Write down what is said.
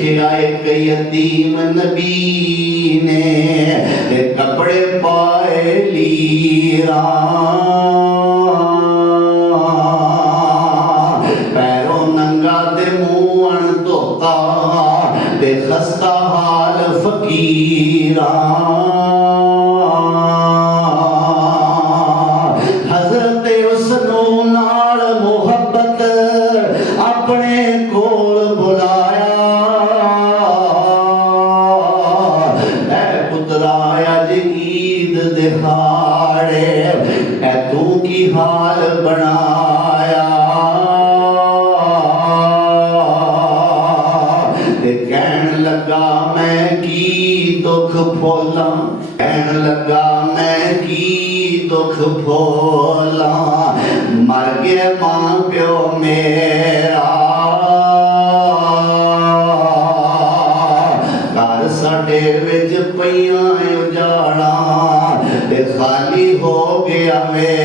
वेख्या एक यतीम नबी ने ते कपड़े पाए लीरा, पैरों नंगा ते मुंह अणधोता ते खस्ता हाल फकीरा। हजरत उसनू नाल मुहब्बत अपने कोल बुलाया, ऐ पुत्रा अज ईद दिहाड़े ऐ तू की हाल बनाया। ते कहन लगा मैं की दुख भोला, कहन लगा मैं की दुख भोला, मर गया मां प्यो मेरा, घर साडे विच पईयां उजाड़ा ते खाली हो गया वे